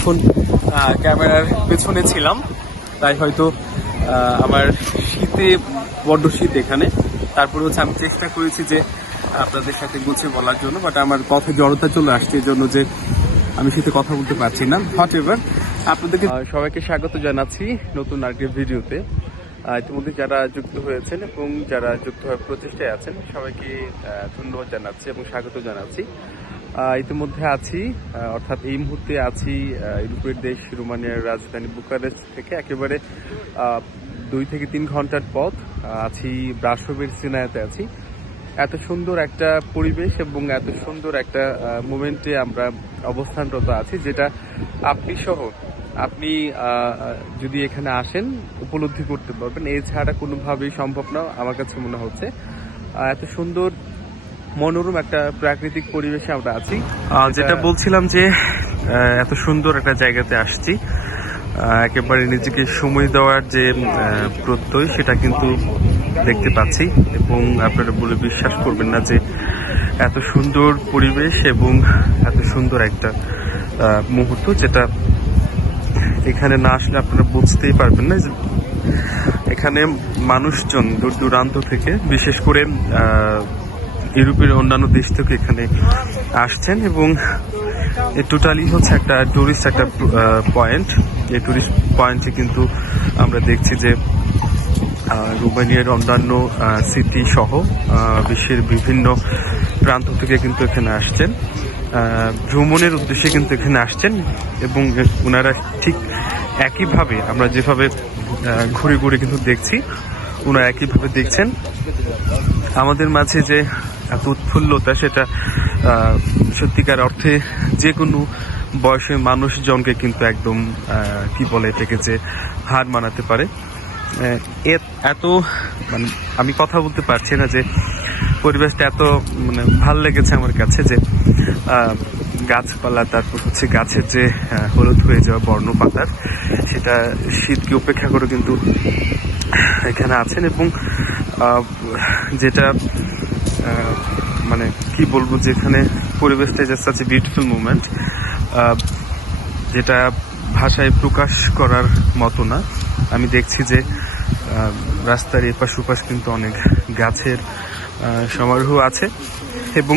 এতক্ষণ ক্যামেরার পেছনে ছিলাম, তাই হয়তো আমার শীতে বড্ড শীত এখানে। তারপরে হচ্ছে আমি চেষ্টা করেছি যে আপনাদের সাথে গুছিয়ে বলার জন্য, বাট আমার কথা জড়তা চলে আসছে এই জন্য যে আমি শীতে কথা বলতে পারছি না। হোয়াট এভার, আপনাদেরকে সবাইকে স্বাগত জানাচ্ছি নতুন আরেকটি ভিডিওতে। ইতিমধ্যে যারা যুক্ত হয়েছেন এবং যারা যুক্ত হওয়ার প্রচেষ্টায় আছেন সবাইকে ধন্যবাদ জানাচ্ছি এবং স্বাগত জানাচ্ছি। ইতিমধ্যে আছি, অর্থাৎ এই মুহূর্তে আছি ইউরোপের দেশ রোমানিয়ার রাজধানী বুকারেস্ট থেকে একেবারে 2 থেকে 3 ঘন্টার পথ। আছি ব্রাসোভের সিনায়াতে আছি। এত সুন্দর একটা পরিবেশ এবং এত সুন্দর একটা মোমেন্টে আমরা অবস্থানরত আছি, যেটা আপনি সহ আপনি যদি এখানে আসেন উপলব্ধি করতে পারবেন। এছাড়া কোনোভাবেই সম্ভব না আমার কাছে মনে হচ্ছে। এত সুন্দর মনোরম একটা প্রাকৃতিক পরিবেশে আমরা আছি। যেটা বলছিলাম যে এত সুন্দর একটা জায়গাতে আসছি, একেবারে নিজেকে সময় দেওয়ার যে প্রত্যয় সেটা কিন্তু দেখতে পাচ্ছি এবং আপনারা বলে বিশ্বাস করবেন না যে এত সুন্দর পরিবেশ এবং এত সুন্দর একটা মুহূর্ত, যেটা এখানে না আসলে আপনারা বুঝতেই পারবেন না। এখানে মানুষজন দূর দূরান্ত থেকে, বিশেষ করে ইউরোপের অন্যান্য দেশ থেকে এখানে আসছেন এবং টোটালি হচ্ছে একটা টুরিস্ট একটা পয়েন্ট। এই টুরিস্ট পয়েন্টে কিন্তু আমরা দেখছি যে রোমানিয়ার অন্যান্য সিটি সহ বিশ্বের বিভিন্ন প্রান্ত থেকে কিন্তু এখানে আসছেন, ভ্রমণের উদ্দেশ্যে কিন্তু এখানে আসছেন এবং ওনারা ঠিক একইভাবে আমরা যেভাবে ঘুরে ঘুরে কিন্তু দেখছি, ওনারা একইভাবে দেখছেন। আমাদের মাঝে যে এত উৎফুল্লতা, সেটা সত্যিকার অর্থে যে কোনো বয়সের মানুষজনকে কিন্তু একদম কি বলে এটাকে যে হার মানাতে পারে। এত মানে আমি কথা বলতে পারছি না যে পরিবেশটা এত মানে ভাল লেগেছে আমার কাছে, যে গাছপালা, তারপর হচ্ছে গাছের যে হলুদ হয়ে যাওয়া বর্ণ পাতার, সেটা শীতকে উপেক্ষা করে কিন্তু এখানে আছেন। এবং যেটা মানে কি বলবো, যে এখানে পরিবেশটা just such a beautiful movement, যেটা ভাষায় প্রকাশ করার মতো না। আমি দেখছি যে রাস্তার এপাশ ওপাশ কিন্তু অনেক গাছের সমারোহ আছে এবং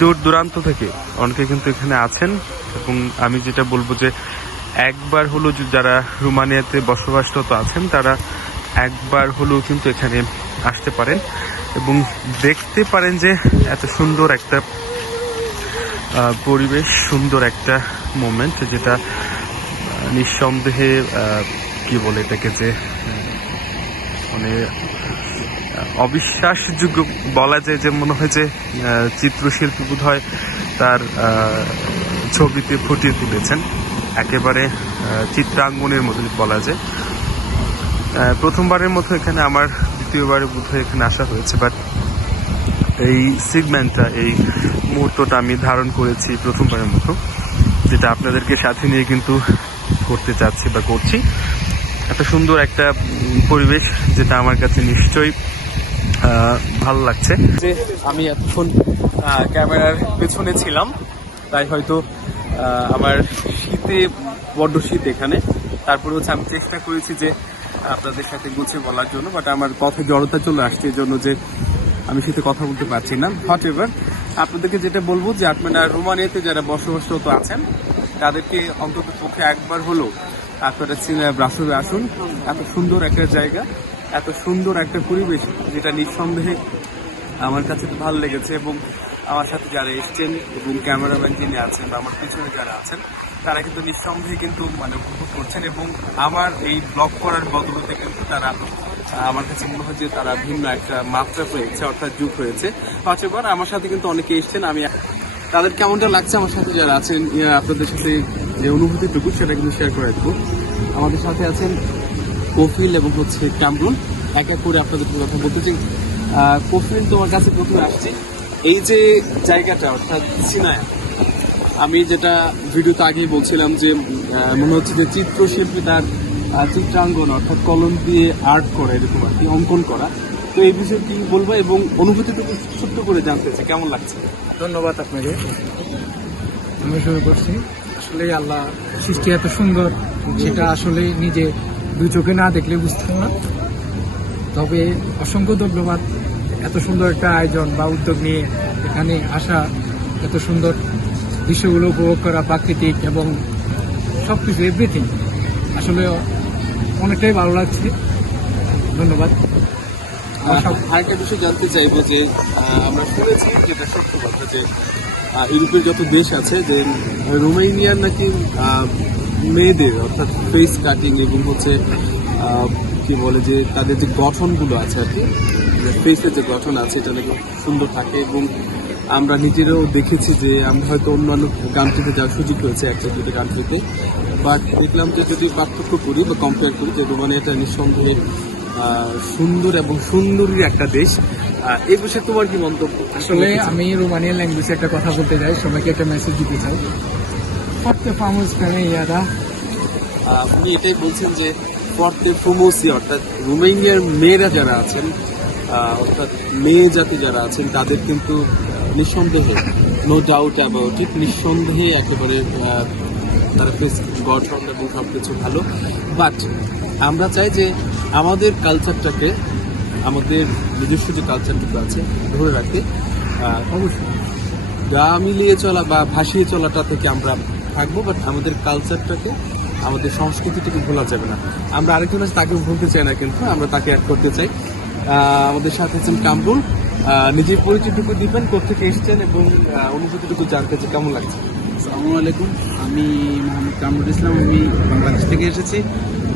দূর দূরান্ত থেকে অনেকে কিন্তু এখানে আছেন। এবং আমি যেটা বলবো যে একবার হলো যারা রোমানিয়াতে বসবাসরত আছেন, তারা একবার হলেও কিন্তু এখানে আসতে পারেন এবং দেখতে পারেন যে এত সুন্দর একটা পরিবেশ, সুন্দর একটা মোমেন্ট, যেটা নিঃসন্দেহে কি বলে এটাকে যে মানে অবিশ্বাসযোগ্য বলা যায়। যে মনে হয় যে চিত্রশিল্পী বোধ হয় তার ছবিতে ফুটিয়ে তুলেছেন, একেবারে চিত্রাঙ্গনের মতো বলা যায়। প্রথমবারের মতো এখানে আমার, দ্বিতীয়বারের বোধ হয় এখানে আসা হয়েছে, বাট এই সিগমেন্টটা, এই মুহূর্তটা আমি ধারণ করেছি প্রথমবারের মতো, যেটা আপনাদেরকে সাথে নিয়ে কিন্তু করতে চাচ্ছি বা করছি। এত সুন্দর একটা পরিবেশ, যেটা আমার কাছে নিশ্চয়ই ভালো লাগছে। যে আমি এতক্ষণ ক্যামেরার পেছনে ছিলাম, তাই হয়তো আমার শীতে বড্ড শীত এখানে। তারপরে হচ্ছে আমি চেষ্টা করেছি যে আপনাদের সাথে গুছিয়ে বলার জন্য, বাট আমার কথা জড়তা চলে আসছে এই জন্য যে আমি শীতে কথা বলতে পারছি না। হোয়াট এভার, আপনাদেরকে যেটা বলবো যে আপনারা রোমানিয়াতে যারা বসবাসরত আছেন তাদেরকে অন্তত পক্ষে একবার হলো আপনারা ব্রাসোভে আসুন। এত সুন্দর একটা জায়গা, এত সুন্দর একটা পরিবেশ, যেটা নিঃসন্দেহে আমার কাছে তো ভালো লেগেছে। এবং আমার সাথে যারা এসছেন এবং ক্যামেরাম্যান যিনি আছেন বা আমার পিছনে যারা আছেন, তারা কিন্তু নিঃসন্দেহে কিন্তু মানে উপভোগ করছেন এবং আমার এই ব্লগ করার বদলতে কিন্তু তারা, আমার কাছে মনে হয় যে তারা ভিন্ন একটা মাত্রা পেয়েছে, অর্থাৎ যুগ হয়েছে। পাঁচবার আমার সাথে কিন্তু অনেকে এসছেন, আমি তাদের কেমনটা লাগছে আমার সাথে যারা আছেন, আপনাদের সাথে যে অনুভূতিটুকু সেটা কিন্তু শেয়ার করে রাখবো। আমাদের সাথে আছেন কফিল এবং হচ্ছে কামরুন। এক এক করে আপনাদের কথা বলতে চাই। কফিল, তোমার কাছে প্রথমে আসছি। এই যে জায়গাটা, অর্থাৎ সিনায়া, আমি যেটা ভিডিওতে আগেই বলছিলাম যে মনে হচ্ছে যে চিত্রশিল্পী তার চিত্রাঙ্গন, অর্থাৎ কলম দিয়ে আর্ট করা, এরকম আর কি অঙ্কন করা। তো এই বিষয়ে কি বলবো এবং অনুভূতিটুকু ছোট্ট করে জানতে চাই, কেমন লাগছে? ধন্যবাদ আপনাকে। আমি শুরু করছি। আসলে আল্লাহ সৃষ্টি এত সুন্দর, সেটা আসলে নিজে দুই চোখে না দেখলে বুঝতাম না। তবে অসংখ্য ধন্যবাদ এত সুন্দর একটা আয়োজন বা উদ্যোগ নিয়ে এখানে আসা, এত সুন্দর দৃশ্যগুলো উপভোগ করা, প্রাকৃতিক এবং সবকিছু এভরিথিং আসলে অনেকটাই ভালো লাগছে। ধন্যবাদ। আরেকটা বিষয় জানতে চাইবো যে আমরা শুনেছি যেটা সত্য কথা যে ইউরোপের যত দেশ আছে যে রোমানিয়ার নাকি মেয়েদের অর্থাৎ ফেস কাটিং এবং হচ্ছে কি বলে যে তাদের যে গঠনগুলো আছে আর কি, ফেসের যে গঠন আছে এটা নাকি সুন্দর থাকে। এবং আমরা নিজেরাও দেখেছি যে আমরা হয়তো অন্যান্য কান্ট্রিতে যাওয়ার সুযোগ হয়েছে, একটা দুটো কান্ট্রিতে, বাট দেখলাম যে যদি পার্থক্য করি বা কম্পেয়ার করি যে রোমানিয়াটা নিঃসন্দেহে সুন্দর এবং সুন্দরী একটা দেশ। এই বিষয়ে তোমার কি মন্তব্য? আসলে আমি রোমানিয়ান ল্যাঙ্গুয়েজে একটা কথা বলতে চাই, সবাইকে একটা মেসেজ দিতে চাই। ফর্তে ফার্মার্স প্যানে ইয়াদা, আপনি এটাই বলছেন যে ফর্তে ফ্রোমোসি অর্থাৎ রোমানিয়ার মেয়েরা যারা আছেন, অর্থাৎ মেয়ে জাতি যারা আছেন তাদের কিন্তু নিঃসন্দেহে, নো ডাউট অ্যাবাউট ইট, নিঃসন্দেহে একেবারে তারা ফেস গঠন এবং সব কিছু ভালো। বাট আমরা চাই যে আমাদের কালচারটাকে, আমাদের নিজস্ব যে কালচারটুকু আছে ধরে রাখতে অবশ্যই গা মিলিয়ে চলা বা ভাসিয়ে চলাটা থেকে আমরা থাকবো, বাট আমাদের কালচারটাকে, আমাদের সংস্কৃতিটাকে ভোলা যাবে না। আমরা আরেকজন আছে, তাকে ভুলতে চাই না, কিন্তু আমরা তাকে অ্যাড করতে চাই। আমাদের সাথে আছেন কামরুল। নিজের পরিচয়টুকু দিবেন, কোথেকে এসছেন এবং অনুভূতিটুকু জানতে চাই, কেমন লাগছে? আসসালামু আলাইকুম, আমি মোহাম্মদ কামরুল ইসলাম, আমি বাংলাদেশ থেকে এসেছি।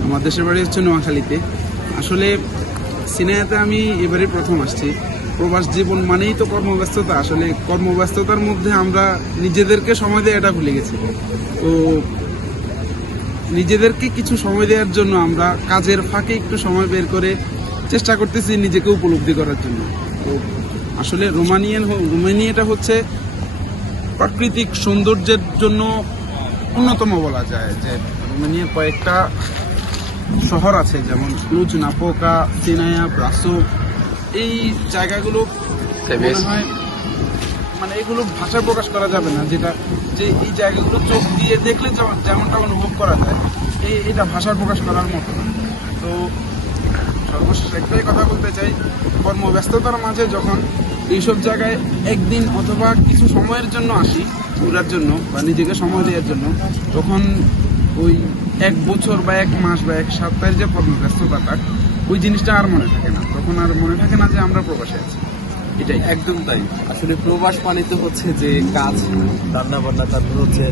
আমার দেশের বাড়ি হচ্ছে নোয়াখালীতে। আসলে সিনেমাতে আমি এবারে প্রথম আসছি। প্রবাস জীবন মানেই তো কর্মব্যস্ততা, আসলে কর্মব্যস্ততার মধ্যে আমরা নিজেদেরকে সময় দিয়ে এটা ভুলে গেছি। তো নিজেদেরকে কিছু সময় দেওয়ার জন্য আমরা কাজের ফাঁকে একটু সময় বের করে চেষ্টা করতেছি নিজেকে উপলব্ধি করার জন্য। তো আসলে রোমানিয়াটা হচ্ছে প্রাকৃতিক সৌন্দর্যের জন্য অন্যতম বলা যায়। যে রোমানিয়ার কয়েকটা শহর আছে, যেমন ক্লুজ, নাপোকা, সিনায়া, ব্রাসো। এই জায়গাগুলো মনে হয় মানে এগুলো ভাষায় প্রকাশ করা যাবে না, যেটা যে এই জায়গাগুলো চোখ দিয়ে দেখলে যেমনটা অনুভব করা যায়, এটা ভাষায় প্রকাশ করার মতো না। তো সর্বশেষ একটাই কথা বলতে চাই, কর্মব্যস্ততার মাঝে যখন এইসব জায়গায় একদিন অথবা কিছু সময়ের জন্য আসি ঘোরার জন্য বা নিজেকে সময় দেওয়ার জন্য, তখন ওই এক বছর বা এক মাস বা এক সপ্তাহের যে কর্মব্যস্ততাটা, ওই জিনিসটা আর মনে থাকে না। তখন আর মনে থাকে না যে আমরা প্রবাসে আছি। এটাই একদম তাই। আসলে প্রবাস মানে তো হচ্ছে যে কাজ, রান্না বান্না, তারপর হচ্ছে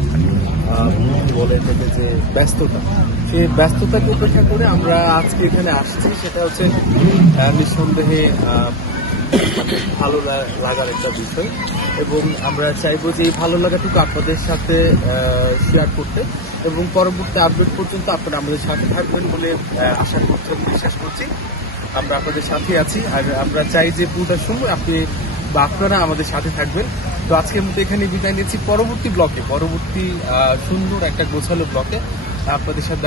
বলে এটাকে যে ব্যস্ততা, সেই ব্যস্ততাকে উপেক্ষা করে আমরা আজকে এখানে আসছি, সেটা হচ্ছে নিঃসন্দেহে ভালো লাগার একটা বিষয়। এবং আমরা চাইবো যে এই ভালো লাগাটুকু আপনাদের সাথে শেয়ার করতে, এবং পরবর্তী আপডেট পর্যন্ত আপনারা আমাদের সাথে থাকবেন বলে আশা করছি, বিশ্বাস করছি। আমরা আপনাদের সাথে আছি, আর আমরা চাই যে পুরোটা সময় আপনি বা আপনারা আমাদের সাথে থাকবেন। তো আজকের মতো এখানে বিদায় নিচ্ছি। পরবর্তী ব্লকে, পরবর্তী সুন্দর একটা গোছালো ব্লকে আপনাদের সাথে